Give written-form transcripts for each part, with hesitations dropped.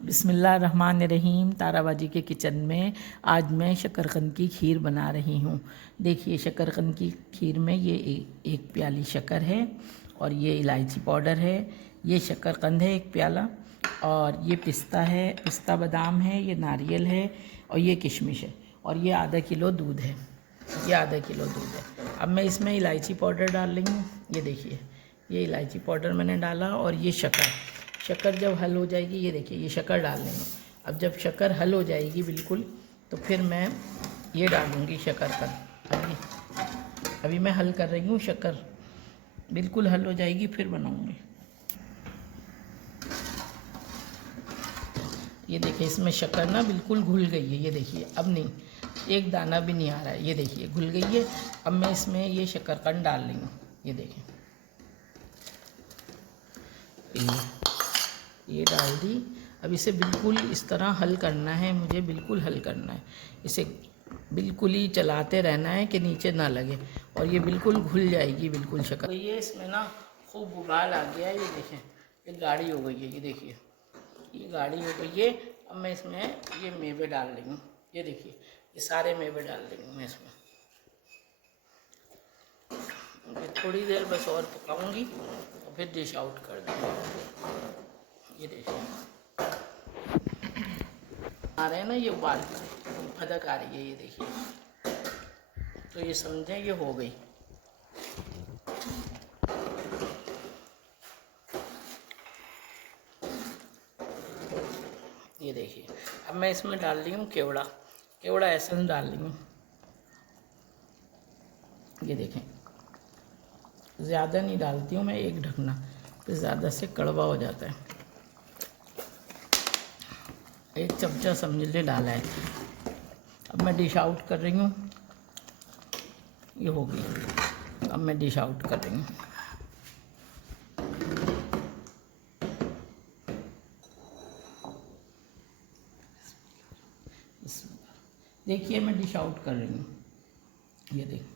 बिस्मिल्लाहिर्रहमानिर्रहीम। ताराबाजी के किचन में आज मैं शकरकंद की खीर बना रही हूँ। देखिए, शकरकंद की खीर में ये एक प्याली शक्कर है और ये इलायची पाउडर है, ये शकरकंद है एक प्याला, और ये पिस्ता है, पिस्ता बादाम है, ये नारियल है और ये किशमिश है, और ये आधा किलो दूध है, ये आधा किलो दूध है। अब मैं इसमें इलायची पाउडर डाल रही हूँ। ये देखिए, ये इलायची पाउडर मैंने डाला, और ये शक्कर जब हल हो जाएगी, ये देखिए ये शक्कर डाल लेंगे। अब जब शक्कर हल हो जाएगी बिल्कुल, तो फिर मैं ये डालूँगी शकरकंद। अभी मैं हल कर रही हूँ, शक्कर बिल्कुल हल हो जाएगी फिर बनाऊँगी। ये देखिए, इसमें शक्कर ना बिल्कुल घुल गई है। ये देखिए, अब नहीं, एक दाना भी नहीं आ रहा है। ये देखिए घुल गई है। अब मैं इसमें ये शकरकंद डाल रही हूँ। ये देखिए, ये डाल दी। अब इसे बिल्कुल इस तरह हल करना है, मुझे बिल्कुल हल करना है। इसे बिल्कुल ही चलाते रहना है कि नीचे ना लगे, और ये बिल्कुल घुल जाएगी बिल्कुल शक्कर। ये इसमें ना खूब उबाल आ गया है। ये देखें, ये गाढ़ी हो गई है। ये देखिए, ये गाढ़ी हो गई है। अब मैं इसमें ये मेवे डाल रही हूँ। ये देखिए, ये सारे मेवे डाल रही हूँ मैं इसमें। थोड़ी देर बस और पकाऊंगी और फिर डिश आउट कर दूँगी। ये देखिए, आ रहे हैं ना, ये उबाल फदक आ रही है। ये देखिए, तो ये समझें ये हो गई। ये देखिए, अब मैं इसमें डाल रही हूँ केवड़ा एसेंस डाल रही हूँ। ये देखें, ज़्यादा नहीं डालती हूँ मैं, एक ढकना, फिर ज़्यादा से कड़वा हो जाता है। एक चमचा समझ ले डाला है। अब मैं डिश आउट कर रही हूँ। ये हो गई। अब मैं डिश आउट कर रही हूँ। देखिए, मैं डिश आउट कर रही हूँ। ये देखिए,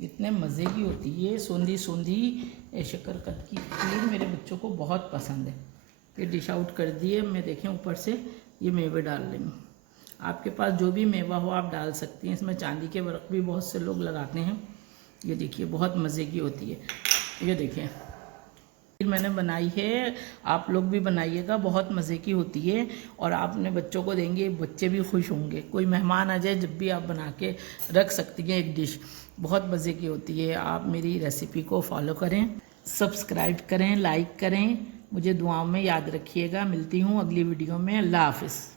इतने मज़े की होती है सूंधी शकरकंद की खीर। मेरे बच्चों को बहुत पसंद है। ये डिश आउट कर दिए। मैं देखें, ऊपर से ये मेवे डाल रही हूँ। आपके पास जो भी मेवा हो आप डाल सकती हैं। इसमें चांदी के वर्क भी बहुत से लोग लगाते हैं। ये देखिए, बहुत मज़े की होती है। ये देखिए, मैंने बनाई है, आप लोग भी बनाइएगा, बहुत मज़े की होती है। और आप अपने बच्चों को देंगे, बच्चे भी खुश होंगे। कोई मेहमान आ जाए, जब भी आप बना के रख सकती हैं एक डिश, बहुत मज़े की होती है। आप मेरी रेसिपी को फॉलो करें, सब्सक्राइब करें, लाइक करें, मुझे दुआओं में याद रखिएगा। मिलती हूँ अगली वीडियो में। अल्लाह हाफ़िज़।